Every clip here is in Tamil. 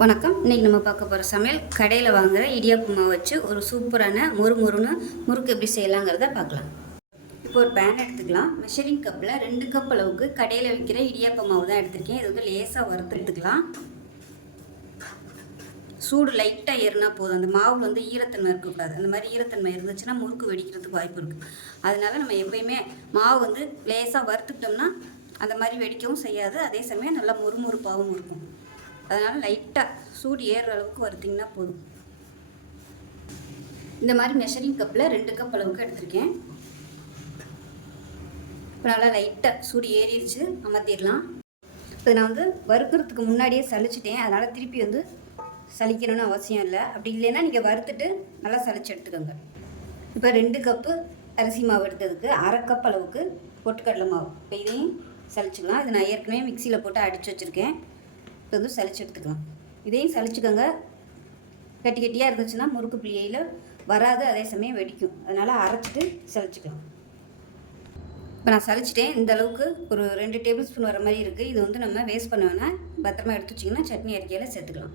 வணக்கம். இன்றைக்கி நம்ம பார்க்க போகிற சமையல் கடையில் வாங்குகிற இடியாப்பு மாவு வச்சு ஒரு சூப்பரான மொறு மொறுன்னு முறுக்கு எப்படி செய்யலாங்கிறத பார்க்கலாம். இப்போ ஒரு பேன் எடுத்துக்கலாம். மெஷரிங் கப்பில் ரெண்டு கப் அளவுக்கு கடையில் விற்கிற இடியாப்ப மாவு தான் எடுத்திருக்கேன். இது வந்து லேசாக வறுத்து எடுத்துக்கலாம். சூடு லைட்டாக ஏறினா போதும். அந்த மாவில் வந்து ஈரத்தன்மை இருக்கக்கூடாது. அந்த மாதிரி ஈரத்தன்மை இருந்துச்சுன்னா முறுக்கு வெடிக்கிறதுக்கு வாய்ப்பு இருக்குது அதனால நம்ம எப்பயுமே மாவு வந்து லேசாக வறுத்துக்கிட்டோம்னா அந்த மாதிரி வெடிக்கவும் செய்யாது. அதே சமயம் நல்லா முறுமுறுப்பாகவும் இருக்கும். அதனால் லைட்டாக சூடு ஏறுற அளவுக்கு வறுத்திங்கன்னா போதும். இந்த மாதிரி மெஷரிங் கப்பில் ரெண்டு கப் அளவுக்கு எடுத்திருக்கேன். இப்போ நல்லா லைட்டாக சூடு ஏறிடுச்சு அமர்த்திடலாம். இப்போ நான் வந்து வறுக்கிறதுக்கு முன்னாடியே சளிச்சிட்டேன். அதனால் திருப்பி வந்து சலிக்கணும்னு அவசியம் இல்லை. அப்படி இல்லைன்னா நீங்கள் வறுத்துட்டு நல்லா சளிச்சு எடுத்துக்கோங்க. இப்போ ரெண்டு கப்பு அரிசி மாவு எடுத்ததுக்கு அரை கப் அளவுக்கு பொட்டுக்கடலை மாவு. இப்போ இதையும் சளிச்சுக்கலாம். இது நான் ஏற்கனவே மிக்சியில் போட்டு அடித்து வச்சுருக்கேன். இப்போ வந்து சளிச்சு எடுத்துக்கலாம் இதையும் சளிச்சுக்கோங்க கட்டி கட்டியாக இருந்துச்சுன்னா முறுக்கு பிள்ளையில் வராது அதே சமயம் வெடிக்கும். அதனால் அரைச்சிட்டு சளிச்சுக்கலாம் இப்போ நான் சலிச்சிட்டேன். இந்த அளவுக்கு ஒரு ரெண்டு டேபிள் ஸ்பூன் வர மாதிரி இருக்குது இது வந்து நம்ம வேஸ்ட் பண்ண வேணால் பத்திரமா எடுத்து வச்சிங்கன்னா சட்னி அரிக்கையில் சேர்த்துக்கலாம்.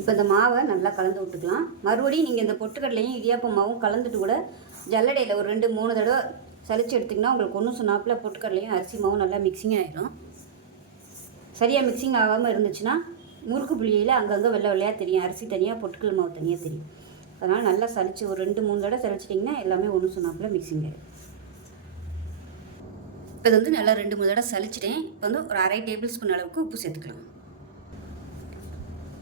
இப்போ இந்த மாவை நல்லா கலந்து விட்டுக்கலாம். மறுபடியும் நீங்கள் இந்த பொட்டுக்கடலையும் இடியாப்பம் மாவும் கலந்துட்டு கூட ஜல்லடையில் ஒரு ரெண்டு மூணு தடவை சளிச்சு எடுத்திங்கன்னா உங்களுக்கு ஒன்றும் சொன்னாப்பில் பொட்டுக்கடலையும் அரிசி மாவும் நல்லா மிக்சிங் ஆகிடும் சரியாக மிக்சிங் ஆகாமல் இருந்துச்சுன்னா முறுக்கு புளியில் அங்கங்கே வெள்ளை வெள்ளையாக தெரியும். அரிசி தனியாக பொட்டுக்கல் மாவு தனியாக தெரியும். அதனால் நல்லா சலிச்சு ஒரு ரெண்டு மூணு தடவை சலிச்சிட்டிங்கன்னா எல்லாமே ஒன்று சொன்னாப்புல மிக்சிங் ஆகிடும் இப்போ இது வந்து நல்லா ரெண்டு மூணு தடவை சலிச்சிட்டேன் இப்போ வந்து ஒரு அரை டேபிள் ஸ்பூன் அளவுக்கு உப்பு சேர்த்துக்கலாம்.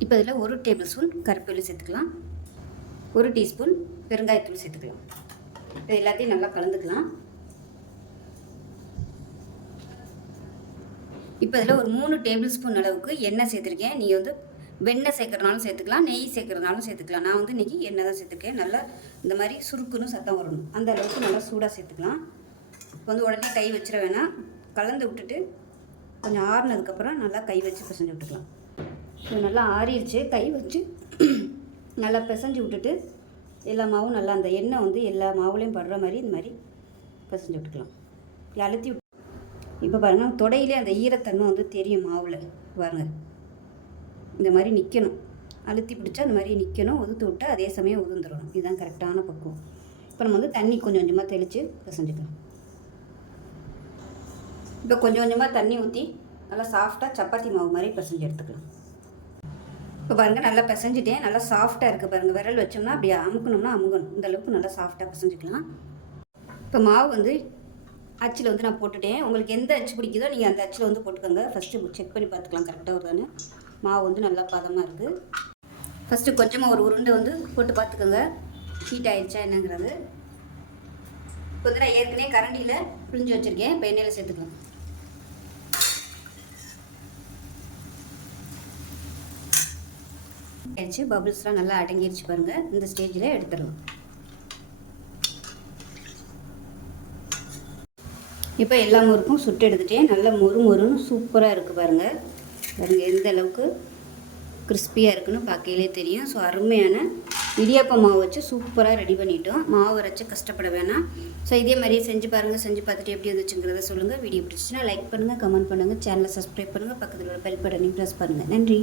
இப்போ இதில் ஒரு டேபிள் ஸ்பூன் கருப்பேலு சேர்த்துக்கலாம். ஒரு டீஸ்பூன் பெருங்காயத்தூள் சேர்த்துக்கலாம். இது எல்லாத்தையும் நல்லா கலந்துக்கலாம். இப்போ இதில் ஒரு மூணு டேபிள் ஸ்பூன் அளவுக்கு எண்ணெய் சேர்த்துருக்கேன். நீங்கள் வந்து வெண்ணெய் சேர்க்குறனாலும் சேர்த்துக்கலாம் நெய் சேர்க்குறதுனாலும் சேர்த்துக்கலாம். நான் வந்து இன்றைக்கி எண்ணெய் தான் சேர்த்துருக்கேன். நல்லா இந்த மாதிரி சுருக்குன்னு சத்தம் வரணும். அந்த அளவுக்கு நல்லா சூடாக சேர்த்துக்கலாம். இப்போ வந்து உடனே கை வச்சிட வேணாம். கலந்து விட்டுட்டு கொஞ்சம் ஆறுனதுக்கப்புறம் நல்லா கை வச்சு பிசைஞ்சு விட்டுக்கலாம். இது நல்லா ஆறிடுச்சு. கை வச்சு நல்லா பிசைஞ்சு விட்டுட்டு எல்லா மாவும் நல்லா அந்த எண்ணெய் வந்து எல்லா மாவுலேயும் படுற மாதிரி இந்த மாதிரி பிசைஞ்சு விட்டுக்கலாம். அழுத்தி இப்போ பாருங்கள் தொடையிலே அந்த ஈரத்தன்மை வந்து தெரியும் மாவில். பாருங்கள் இந்த மாதிரி நிற்கணும் அழுத்தி பிடிச்சா அந்த மாதிரி நிற்கணும் உதுத்து விட்டு அதே சமயம் உதுந்துடணும் இதுதான் கரெக்டான பக்குவம். இப்போ நம்ம வந்து தண்ணி கொஞ்சம் கொஞ்சமாக தெளித்து பிசைஞ்சுக்கலாம். இப்போ கொஞ்சம் கொஞ்சமாக தண்ணி ஊற்றி நல்லா சாஃப்டாக சப்பாத்தி மாவு மாதிரி பிசைஞ்சு எடுத்துக்கலாம். இப்போ பாருங்கள் நல்லா பிசைஞ்சிட்டேன் நல்லா சாஃப்டாக இருக்குது பாருங்கள் விரல் வச்சோம்னா அப்படியே அமுக்கணும்னா அமுங்கணும் இந்த அளவுக்கு நல்லா சாஃப்டாக பிசைஞ்சிக்கலாம். இப்போ மாவு வந்து அச்சில் வந்து நான் போட்டுட்டேன். உங்களுக்கு எந்த அச்சு பிடிக்குதோ நீங்கள் அந்த அச்சில் வந்து போட்டுக்கோங்க. ஃபஸ்ட்டு செக் பண்ணி பார்த்துக்கலாம் கரெக்டாக வருதான்னு மாவு வந்து நல்லா பதமாக இருக்குது ஃபஸ்ட்டு கொஞ்சமாக ஒரு உருண்டை வந்து போட்டு பார்த்துக்கோங்க. ஹீட் ஆயிடுச்சா என்னங்கிறது. இப்போ வந்து நான் ஏற்கனவே கரண்டியில் புழிஞ்சு வச்சுருக்கேன். இப்போ எண்ணெயில் சேர்த்துக்கலாம். ஆயிடுச்சு. பபுள்ஸ்லாம் நல்லா அடங்கிடுச்சு பாருங்கள் இந்த ஸ்டேஜில் எடுத்துடலாம். இப்போ எல்லா முறுக்கும் சுட்டு எடுத்துட்டேன். நல்லா மொறு மொறுன்னு சூப்பராக இருக்குது பாருங்கள் பாருங்கள் எந்த அளவுக்கு கிறிஸ்பியாக இருக்குன்னு பார்க்கையிலே தெரியும். ஸோ அருமையான இடியாப்பம் மாவு வச்சு சூப்பராக ரெடி பண்ணிட்டோம். மாவு வரைச்சி கஷ்டப்பட வேணாம். ஸோ இதே மாதிரியே செஞ்சு பாருங்கள் செஞ்சு பார்த்துட்டு எப்படி வந்துச்சுங்கிறத சொல்லுங்கள் வீடியோ பிடிச்சிச்சுன்னா லைக் பண்ணுங்கள் கமெண்ட் பண்ணுங்கள் சேனலை சப்ஸ்கிரைப் பண்ணுங்கள் பக்கத்தில் உள்ள பெல் பட்டனையும் ப்ரெஸ் பண்ணுங்கள் நன்றி.